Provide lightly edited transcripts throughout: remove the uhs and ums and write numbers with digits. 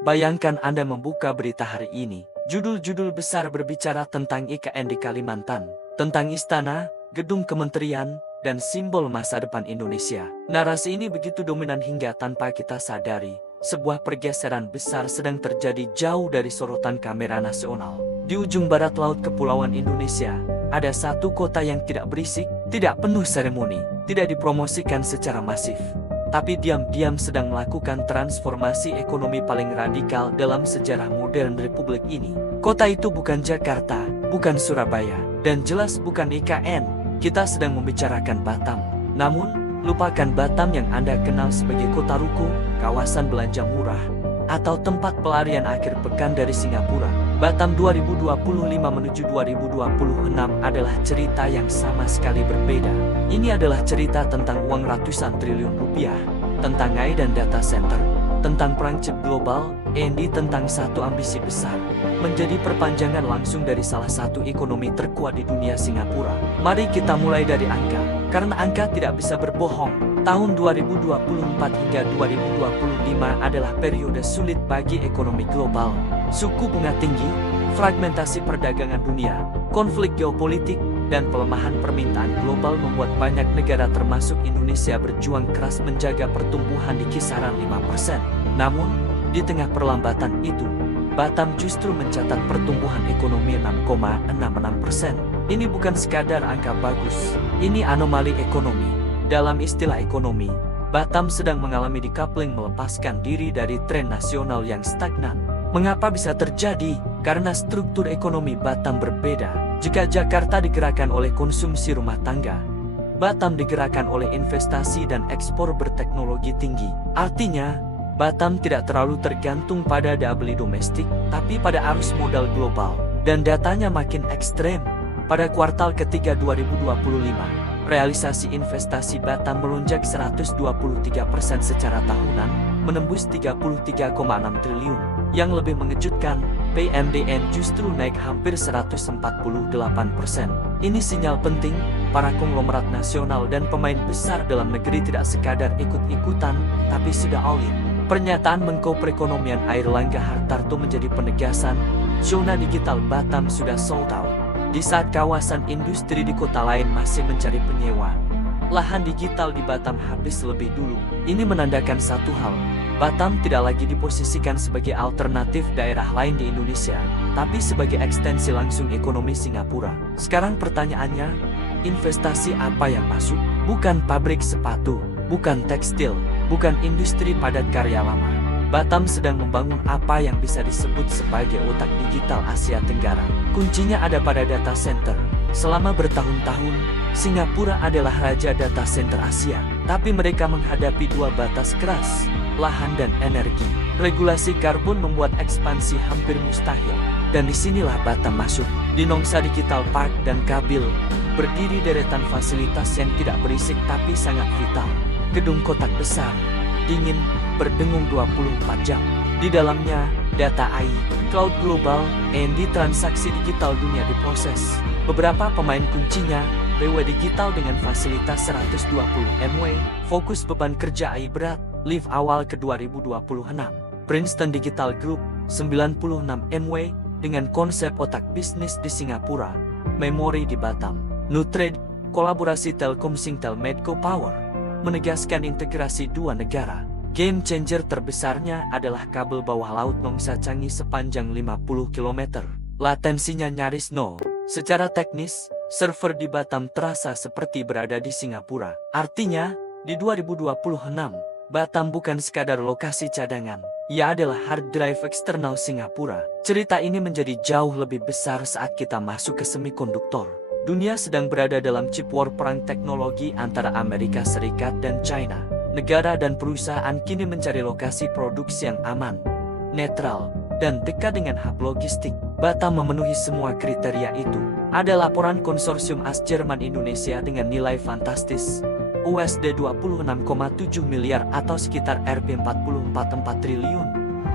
Bayangkan Anda membuka berita hari ini. Judul-judul besar berbicara tentang IKN di Kalimantan, tentang istana, gedung kementerian, dan simbol masa depan Indonesia. Narasi ini begitu dominan hingga tanpa kita sadari, sebuah pergeseran besar sedang terjadi jauh dari sorotan kamera nasional. Di ujung barat laut Kepulauan Indonesia, ada satu kota yang tidak berisik, tidak penuh seremoni, tidak dipromosikan secara masif, tapi diam-diam sedang melakukan transformasi ekonomi paling radikal dalam sejarah modern Republik ini. Kota itu bukan Jakarta, bukan Surabaya, dan jelas bukan IKN. Kita sedang membicarakan Batam. Namun, lupakan Batam yang Anda kenal sebagai kota ruko, kawasan belanja murah, atau tempat pelarian akhir pekan dari Singapura. Batam 2025 menuju 2026 adalah cerita yang sama sekali berbeda. Ini adalah cerita tentang uang ratusan triliun rupiah, tentang AI dan data center, tentang perang chip global, tentang satu ambisi besar, menjadi perpanjangan langsung dari salah satu ekonomi terkuat di dunia, Singapura. Mari kita mulai dari angka, karena angka tidak bisa berbohong. Tahun 2024 hingga 2025 adalah periode sulit bagi ekonomi global. Suku bunga tinggi, fragmentasi perdagangan dunia, konflik geopolitik, dan pelemahan permintaan global membuat banyak negara termasuk Indonesia berjuang keras menjaga pertumbuhan di kisaran 5%. Namun, di tengah perlambatan itu, Batam justru mencatat pertumbuhan ekonomi 6,66%. Ini bukan sekadar angka bagus, ini anomali ekonomi. Dalam istilah ekonomi, Batam sedang mengalami decoupling, melepaskan diri dari tren nasional yang stagnan. Mengapa bisa terjadi? Karena struktur ekonomi Batam berbeda. Jika Jakarta digerakkan oleh konsumsi rumah tangga, Batam digerakkan oleh investasi dan ekspor berteknologi tinggi. Artinya, Batam tidak terlalu tergantung pada daya beli domestik, tapi pada arus modal global. Dan datanya makin ekstrem. Pada kuartal ketiga 2025, realisasi investasi Batam melonjak 123% secara tahunan, menembus 33,6 triliun. Yang lebih mengejutkan, PMDN justru naik hampir 148%. Ini sinyal penting, para konglomerat nasional dan pemain besar dalam negeri tidak sekadar ikut-ikutan, tapi sudah all in. Pernyataan Menko Perekonomian Airlangga Hartarto menjadi penegasan, zona digital Batam sudah sold out. Di saat kawasan industri di kota lain masih mencari penyewa, lahan digital di Batam habis lebih dulu. Ini menandakan satu hal, Batam tidak lagi diposisikan sebagai alternatif daerah lain di Indonesia, tapi sebagai ekstensi langsung ekonomi Singapura. Sekarang pertanyaannya, investasi apa yang masuk? Bukan pabrik sepatu, bukan tekstil, bukan industri padat karya lama. Batam sedang membangun apa yang bisa disebut sebagai otak digital Asia Tenggara. Kuncinya ada pada data center. Selama bertahun-tahun, Singapura adalah raja data center Asia. Tapi mereka menghadapi dua batas keras, lahan dan energi. Regulasi karbon membuat ekspansi hampir mustahil. Dan disinilah Batam masuk. Di Nongsa Digital Park dan Kabil, berdiri deretan fasilitas yang tidak berisik tapi sangat vital. Gedung kotak besar, dingin, berdengung 24 jam. Di dalamnya, data AI, cloud global, transaksi digital dunia diproses. Beberapa pemain kuncinya, BW Digital dengan fasilitas 120 MW, fokus beban kerja AI berat, lift awal ke 2026. Princeton Digital Group, 96 MW, dengan konsep otak bisnis di Singapura, memori di Batam. Nutrade, kolaborasi Telkom Singtel Medco Power, menegaskan integrasi dua negara. Game changer terbesarnya adalah kabel bawah laut Nongsa Changi sepanjang 50 km. Latensinya nyaris nol. Secara teknis, server di Batam terasa seperti berada di Singapura. Artinya, di 2026, Batam bukan sekadar lokasi cadangan. Ia adalah hard drive eksternal Singapura. Cerita ini menjadi jauh lebih besar saat kita masuk ke semikonduktor. Dunia sedang berada dalam chip war, perang teknologi antara Amerika Serikat dan China. Negara dan perusahaan kini mencari lokasi produksi yang aman, netral, dan dekat dengan hub logistik. Batam memenuhi semua kriteria itu. Ada laporan konsorsium AS Jerman Indonesia dengan nilai fantastis, USD 26,7 miliar atau sekitar Rp 44,4 triliun,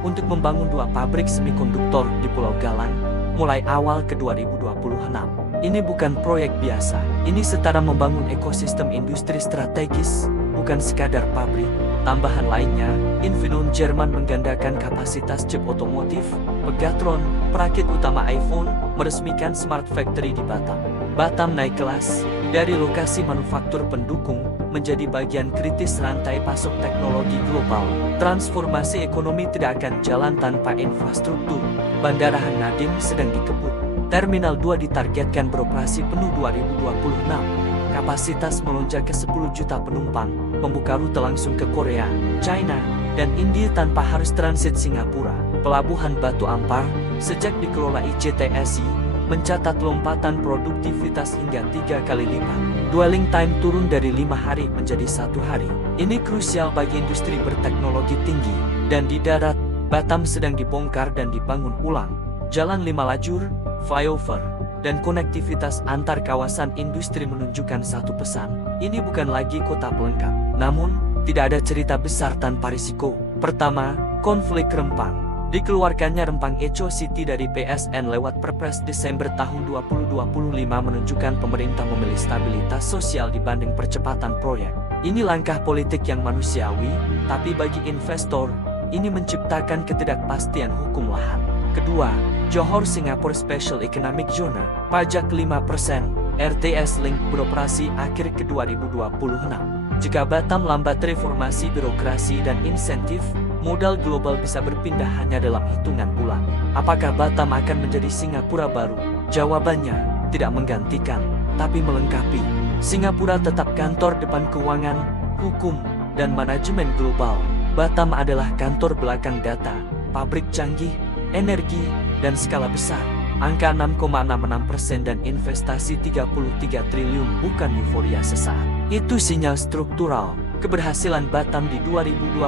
untuk membangun dua pabrik semikonduktor di Pulau Galang, mulai awal ke 2026. Ini bukan proyek biasa, ini setara membangun ekosistem industri strategis, bukan sekadar pabrik. Tambahan lainnya, Infineon Jerman menggandakan kapasitas chip otomotif. Pegatron, perakit utama iPhone, meresmikan Smart Factory di Batam. Batam naik kelas, dari lokasi manufaktur pendukung, menjadi bagian kritis rantai pasok teknologi global. Transformasi ekonomi tidak akan jalan tanpa infrastruktur. Bandara Hang Nadiem sedang dikebut. Terminal 2 ditargetkan beroperasi penuh 2026. Kapasitas melonjak ke 10 juta penumpang, membuka rute langsung ke Korea, China, dan India tanpa harus transit Singapura. Pelabuhan Batu Ampar, sejak dikelola ICTSI, mencatat lompatan produktivitas hingga 3 kali lipat. Dwelling time turun dari 5 hari menjadi 1 hari. Ini krusial bagi industri berteknologi tinggi. Dan di darat, Batam sedang dibongkar dan dibangun ulang. Jalan 5 lajur, flyover, dan konektivitas antar kawasan industri menunjukkan satu pesan. Ini bukan lagi kota pelengkap. Namun, tidak ada cerita besar tanpa risiko. Pertama, konflik Rempang. Dikeluarkannya Rempang Eco City dari PSN lewat Perpres Desember tahun 2025 menunjukkan pemerintah memilih stabilitas sosial dibanding percepatan proyek. Ini langkah politik yang manusiawi, tapi bagi investor, ini menciptakan ketidakpastian hukum lahan. Kedua, Johor Singapore Special Economic Zone, pajak 5%, RTS Link beroperasi akhir ke 2026. Jika Batam lambat reformasi birokrasi dan insentif, modal global bisa berpindah hanya dalam hitungan bulan. Apakah Batam akan menjadi Singapura baru? Jawabannya, tidak menggantikan, tapi melengkapi. Singapura tetap kantor depan keuangan, hukum, dan manajemen global. Batam adalah kantor belakang data, pabrik canggih, energi, dan skala besar. Angka 6,66% dan investasi 33 triliun bukan euforia sesaat. Itu sinyal struktural. Keberhasilan Batam di 2026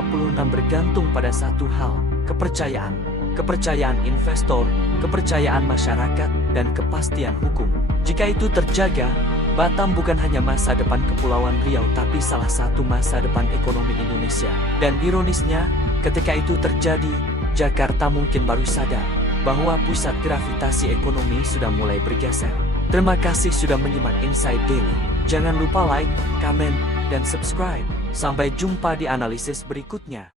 bergantung pada satu hal, kepercayaan. Kepercayaan investor, kepercayaan masyarakat, dan kepastian hukum. Jika itu terjaga, Batam bukan hanya masa depan Kepulauan Riau tapi salah satu masa depan ekonomi Indonesia. Dan ironisnya, ketika itu terjadi, Jakarta mungkin baru sadar bahwa pusat gravitasi ekonomi sudah mulai bergeser. Terima kasih sudah menyimak Insight Daily. Jangan lupa like, komen, dan subscribe. Sampai jumpa di analisis berikutnya.